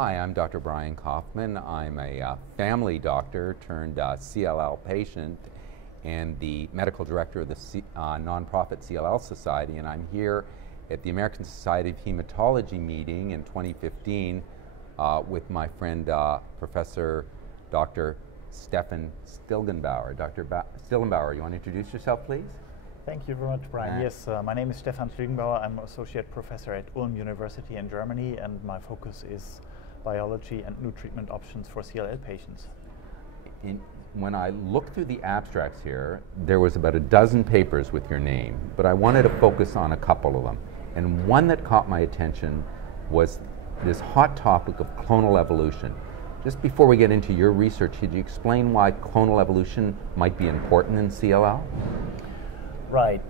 Hi, I'm Dr. Brian Kaufman. I'm a family doctor turned CLL patient and the medical director of the nonprofit CLL Society, and I'm here at the American Society of Hematology meeting in 2015 with my friend Professor Dr. Stephan Stilgenbauer. Dr. Stilgenbauer, you want to introduce yourself, please? Thank you very much, Brian. Yes, my name is Stephan Stilgenbauer. I'm associate professor at Ulm University in Germany, and my focus is biology and new treatment options for CLL patients. When I looked through the abstracts here, there was about a dozen papers with your name, but I wanted to focus on a couple of them. And one that caught my attention was this hot topic of clonal evolution. Just before we get into your research, could you explain why clonal evolution might be important in CLL? Right.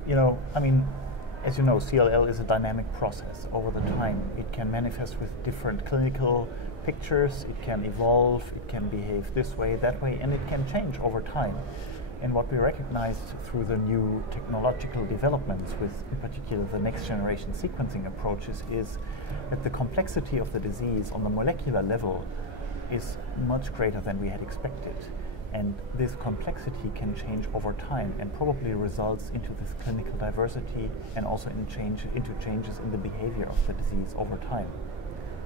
As you know, CLL is a dynamic process over the time. It can manifest with different clinical pictures, it can evolve, it can behave this way, that way, and it can change over time. And what we recognized through the new technological developments with, in particular, the next generation sequencing approaches is that the complexity of the disease on the molecular level is much greater than we had expected. And this complexity can change over time and probably results into this clinical diversity and also into changes in the behavior of the disease over time.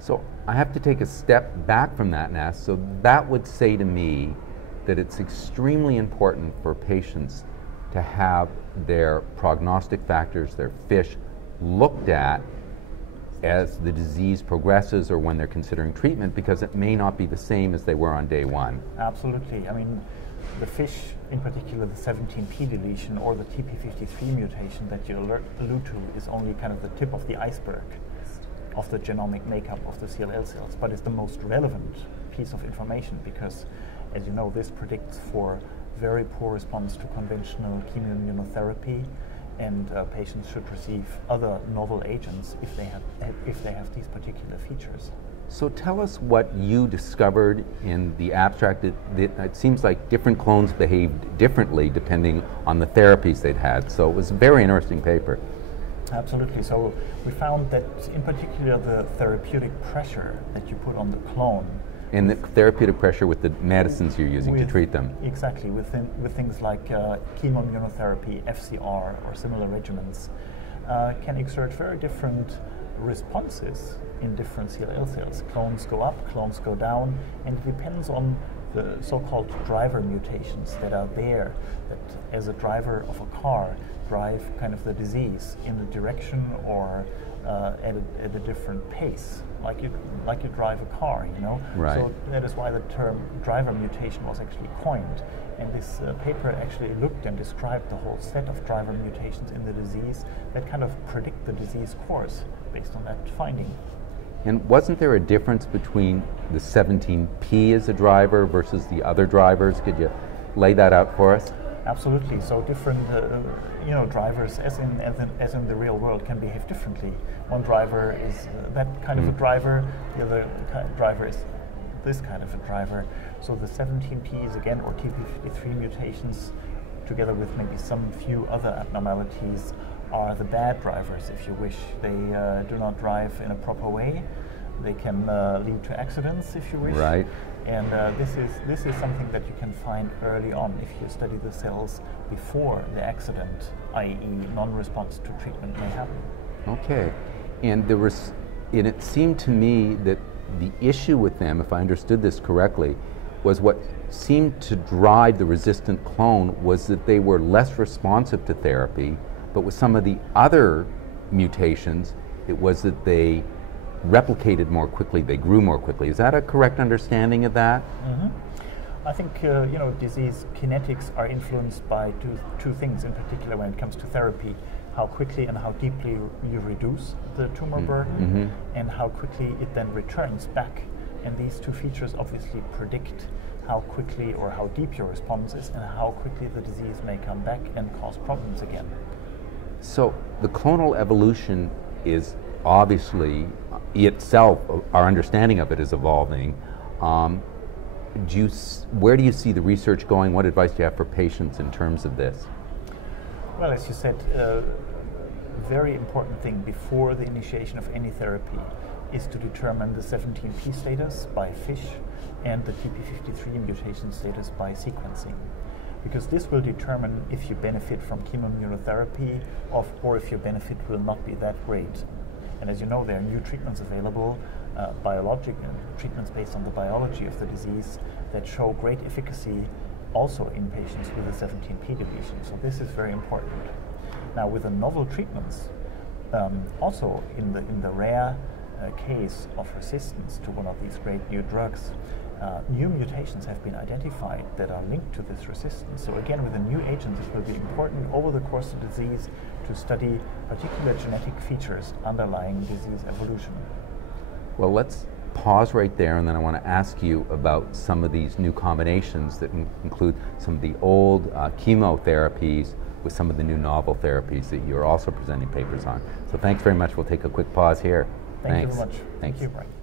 So I have to take a step back from that and ask, so that would say to me that it's extremely important for patients to have their prognostic factors, their FISH, looked at as the disease progresses or when they're considering treatment, because it may not be the same as they were on day one. Absolutely. The FISH, in particular the 17p deletion or the TP53 mutation that you allude to, is only kind of the tip of the iceberg of the genomic makeup of the CLL cells, but it's the most relevant piece of information because, as you know, this predicts for very poor response to conventional chemoimmunotherapy, and patients should receive other novel agents if they have these particular features. So tell us what you discovered in the abstract. It seems like different clones behaved differently depending on the therapies they'd had. So it was a very interesting paper. Absolutely. So we found that in particular the therapeutic pressure that you put on the clone, and the therapeutic pressure with the medicines you're using to treat them. Exactly, with things like chemoimmunotherapy, FCR, or similar regimens, can exert very different responses in different CLL cells. Clones go up, clones go down, and it depends on the so-called driver mutations that are there, that as a driver of a car drive kind of the disease in a direction or at a different pace, like you drive a car, Right. So that is why the term driver mutation was actually coined. And this paper actually looked and described the whole set of driver mutations in the disease that kind of predict the disease course based on that finding. And wasn't there a difference between the 17p as a driver versus the other drivers? Could you lay that out for us? Absolutely. So different, drivers, as in the real world, can behave differently. One driver is that kind of a driver. The other driver is this kind of a driver. So the 17p's again, or TP53 mutations, together with maybe some few other abnormalities, are the bad drivers, if you wish. They do not drive in a proper way. They can lead to accidents, if you wish. Right. And this is something that you can find early on if you study the cells before the accident, i.e. non-response to treatment may happen. Okay. And it seemed to me that the issue with them, if I understood this correctly, was what seemed to drive the resistant clone was that they were less responsive to therapy, but with some of the other mutations, it was that they replicated more quickly, they grew more quickly. Is that a correct understanding of that? Mm-hmm. I think disease kinetics are influenced by two things in particular when it comes to therapy: how quickly and how deeply you reduce the tumor burden, and how quickly it then returns back. And these two features obviously predict how quickly or how deep your response is and how quickly the disease may come back and cause problems again. So the clonal evolution is obviously itself, our understanding of it is evolving. Where do you see the research going? What advice do you have for patients in terms of this? Well, as you said, very important thing before the initiation of any therapy is to determine the 17p status by FISH and the TP53 mutation status by sequencing, because this will determine if you benefit from chemoimmunotherapy or if your benefit will not be that great. And as you know, there are new treatments available, biologic treatments based on the biology of the disease that show great efficacy also in patients with a 17p deletion. So this is very important. Now, with the novel treatments, also in the rare case of resistance to one of these great new drugs, new mutations have been identified that are linked to this resistance. So again, with the new agents, it will be important over the course of the disease to study particular genetic features underlying disease evolution. Well, let's pause right there, and then I want to ask you about some of these new combinations that include some of the old chemotherapies with some of the new novel therapies that you're also presenting papers on. So thanks very much. We'll take a quick pause here. Thank you very much. Thanks. Thank you, Brian.